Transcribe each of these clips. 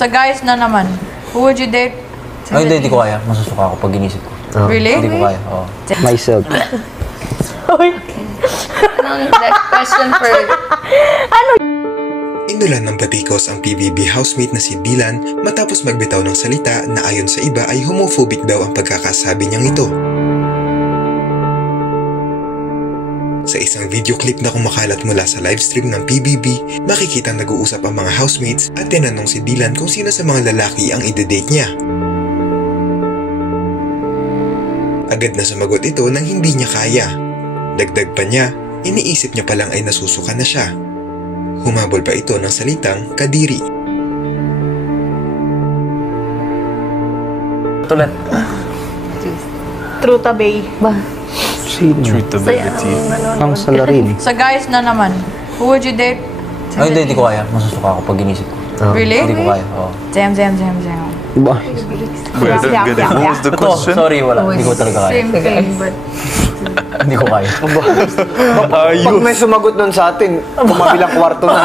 Sa guys na naman, who would you date? Ay, hindi ko kaya. Masusuka ako pag inisip ko. Really? Hindi ko kaya, oo. Myself. Next question for... Inulan ng batikos ang PBB housemate na si Dylan matapos magbitaw ng salita na ayon sa iba ay homophobic daw ang pagkakasabi niyang ito. Sa isang video clip na kumakalat mula sa livestream ng PBB, makikita nag-uusap ang mga housemates at tinanong si Dylan kung sino sa mga lalaki ang ide-date niya. Agad na sumagot ito nang hindi niya kaya. Dagdag pa niya, iniisip niya palang ay nasusuka na siya. Humabol pa ito ng salitang kadiri. Tulat. Trutabay. Ba? Sino? Truthability. Ang salarin. Sa guys na naman, who would you date? Ay, hindi ko kaya. Masusuka ako pag inisip ko. Really? Hindi ko kaya, oo. Jam. Ba? Wait, I don't get it. What was the Ito, question? sorry, wala. Hindi ko talaga kaya. Same thing, but... Hindi ko kaya. Pag may sumagot nun sa atin, kumabilang kwarto na.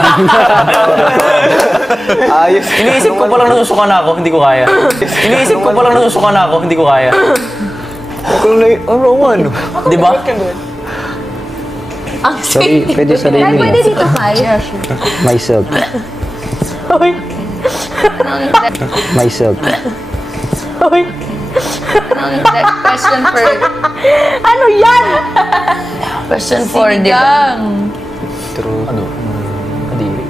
Ayos. Iniisip ko palang nasusuka na ako, hindi ko kaya. Iniisip ko palang nasusuka na ako, hindi ko kaya. Ano? Di ba? Sorry, pwede sarili mo. Pwede dito, Kai. Myself. Myself. Next question for... Ano yan? Question for, di ba? Ano? Kadiri.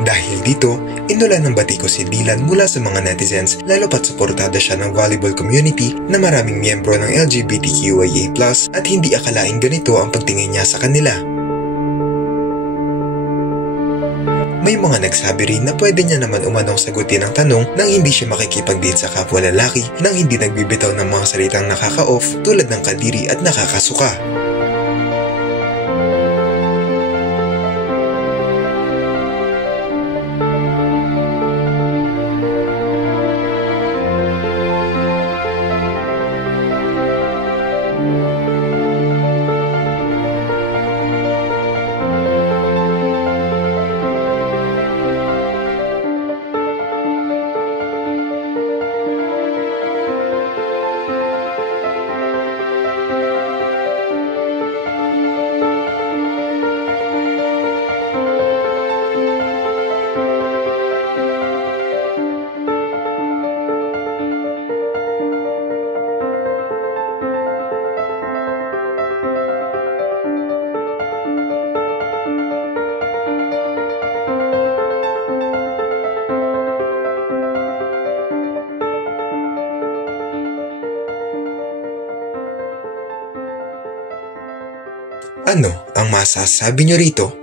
Dahil dito, inulan ng batikos si Dylan mula sa mga netizens lalo pat suportada siya ng volleyball community na maraming miyembro ng LGBTQIA+ at hindi akalaing ganito ang pagtingin niya sa kanila. May mga nagsabi rin na pwede niya naman umanong sagutin ang tanong nang hindi siya makikipag-date sa kapwa lalaki nang hindi nagbibitaw ng mga salitang nakaka-off tulad ng kadiri at nakakasuka. Ano ang masasabi niyo rito?